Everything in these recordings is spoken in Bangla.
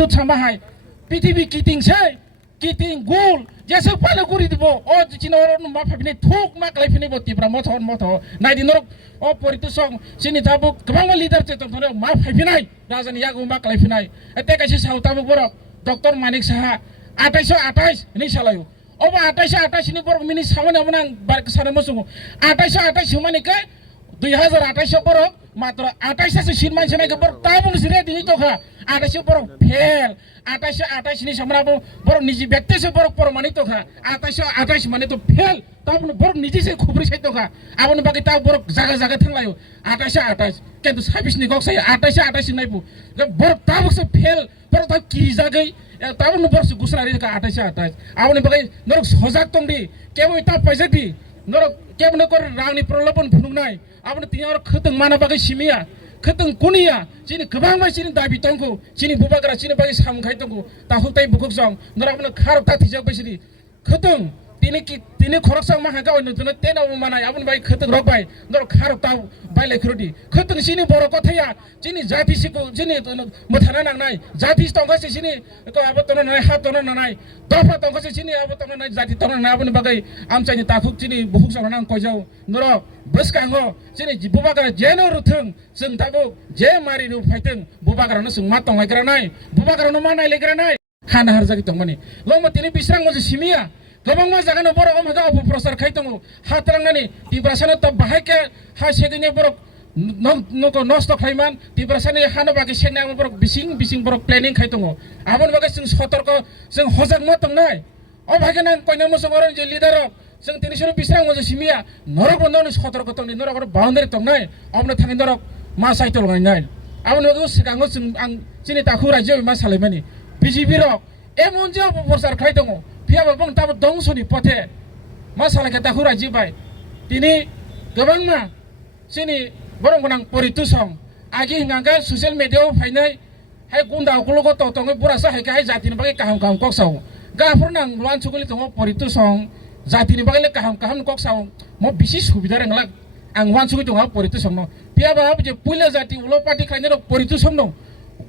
বিদ্যুৎ সামাহাই পৃথিবী কিটিং সেই কিটিং গুল যেসব পালে করি দিব ও চিনর মা ফাইনি থুক মা ক্লাইফিনি বতিব্রা মথন মথ নাইদি নরক ও পরিতু সং চিনি তাবু গোबां লিডার চেতन ধরে মা ফাইফিনাই রাজানি ইয়াগু মা ক্লাইফিনাই এতে কাছে সাউতাবু বড় ডক্টর মানিক সাহা 2828 নি সালায়ু अब 2828 ni borok mini samane amana bar kesana musungu 2828 humani ke 2028 borok matra 28 se sin manchana ke borok tabung sire dini to kha 28 borok fail 28 ni samra borok niji ব্যক্তি se borok pormani to kha 28 mane to fail tabung borok niji se khubri sai to kha abon bagi ta borok jaga jaga thanglayo 28 কিন্তু 26 ni gok sai 28 nai bu borok tabung se fail borok ta ki jagai তাবন বর্ষ গুসরারি কা 28 আবনি বাগাই নরক সজাগ তংদি কেবো ইতা পয়সা দি নরক কেবনে কর রাংনি প্রলোভন ফুনুংনাই আবনি তিয়ার খতং মানা বাগাই সিমিয়া খতং কুনিয়া চিনি গোबां মাইसिनि दाबि तंगु चिनि बुबाग्रा चिनि बागै सामखाय तंगु ताहुताय बुकुक जं नरकनो खारता थिजक बैसि खतं তিনি খরকসাং মাহা গাওই নতুন তেনাও মানাই আবন বাই খতং রকবাই নর খারতাও বাইলাই খরদি খতং সিনি বড় কথায়া চিনি জাতি সিকো চিনি মথানা নাংনাই জাতি তংগাসি চিনি কো আবতন নাই হাতন নাই দফা তংগাসি চিনি আবতন নাই জাতি তন নাই আবন বাগै আমচাইনি তাখুক চিনি বুহুক সং নাং কয়জাও নর বসকাंगो চিনি বুবাগ্রা जेनो रुथों जों दाबो जे मारिनो फाइथों बुबाग्रानो जों मा तंगायग्रा नाय बुबाग्रानो मा नायलेग्रा नाय हाना हार जागि तंमानि लम तिनि बिस्रां मजे सिमिया गोबां मा जागानो बरक अमगा अपप्रचार खायतंगो हातरांनानि तिब्रासानो त बाहायके हा सेगैनि बरक नको नष्ट खायमान तिब्रासानि हानो बागै सेनां बरक बिसिं बरक प्लेनिं खायतंगो आबन बागै जों सतर्क जों हजाक मा तंनाय अ भागेना कयना मोसं अरन जे लिडार जों तिनिसोर बिस्रां मजे सिमिया नरक बन्दनि सतर्क तंनि नरक बाउन्डारि तंनाय अमनो थाङि नरक मा साइतल गायनाय आबन बागै सिगाङो जों आं चिनि ताखु राज्य मा सालायमानि बिजेपि रक एमन जे अपप्रचार खायतंगो पियाबा बं ताबो दंसनि पथे मा सालायके ताखु राज्य बाय तिनि गोबां मा चिनि बरं गोनां परितु सं आगि हिंगांगा ससियेल मिडियाव फायनाय हाय गुन्दा अकलगो तंगै बुरासा हायका हाय जातिनि बागै काहाम कक्साव गाफोर नां लवान सुगुलि दङ परितु सं जातिनि बागै काहाम कक्साव म बिसि सुबिदा रंला आं वान सुगुलि दङ परितु सं न पियाबा जे पुइला जाति उलो पार्टी खायनो परितु सं दं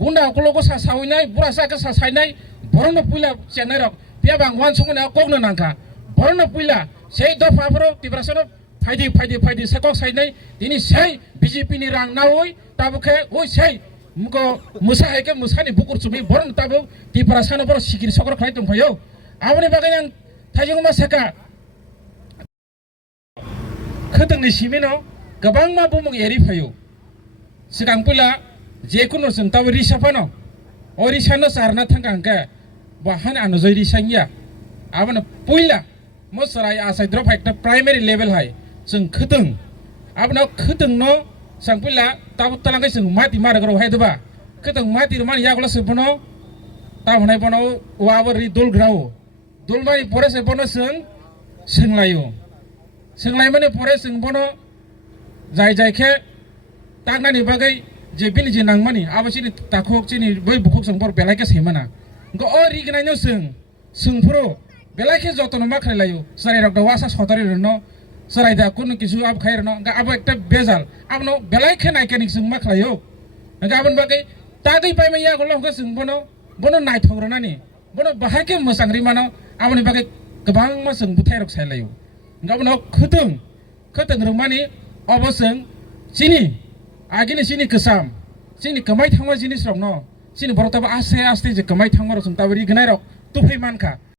गुन्दा अकलगो सासावैनाय बुरासाखौ सासायनाय बरनो पुइला चेन्नाय रक पियाबा आं वान सुगुलि कगनो नांखा बरनो पुइला sei दफाफोर तिब्रासानो फायदि सकक सायनाय दिनि sei बीजेपी नि रां नावै ताबुखे ओइ sei मुको मुसा हायके मुसानि बुकुर सुबि बरन ताबु तिब्रासानो बर सिगिरि सकर खाय दंफायो आबनि बागै आं थाइजों मा सेका खतंनि सिमेनो गोबां मा बुमुं एरि फायो सिगां पुला जेकुनो जों ताबु रिसाफानो ओ रिसानो सारना थांगांके बाहान आनजय रिसांगिया आबनो पुइला मोसराय आसाइद्र फाइकटा प्राइमरी लेवल हाय जों खतों आबनो खतों न सांपुला ताबु तलांगै जों माति मारग्रो हायदबा खतों माति मान यागला सबनो ताबनाय बनो वाबरि दुलग्राव दुलबाय परेसे बनो जों सोंलाय माने परे जों बनो जाय जायखे तांनानि बागै जे बिनि जे नांमानि आबसिनि ताखोक चिनि बै बुखुक जों बर बेलायके सैमाना गो ओ रिगनायनो जों सोंफुरो बेलायके जतन मा खालायो सारे रक वासा सतरि रनो सरायदा कुन किसु आब खायरनो गा आब एकटा बेजाल आबनो बेलायके नायकेनिक जों मा खालायो गाबन बागै तागै पाइमा या गलो हगे जों बनो नायथग्रनानि बनो बाहायके मोसांरि मानो आबनि बागै गोबां मा जों बुथायरक सायलायो गाबनो खतों रमानि अबसों चिनि आगिनि चिनि गोसाम चिनि कमाय थांवा जिनिस रक न चिनि बरताबा आस्ते जे कमाय थांवा रक जों ताबरि गनाय रक तुफै मानखा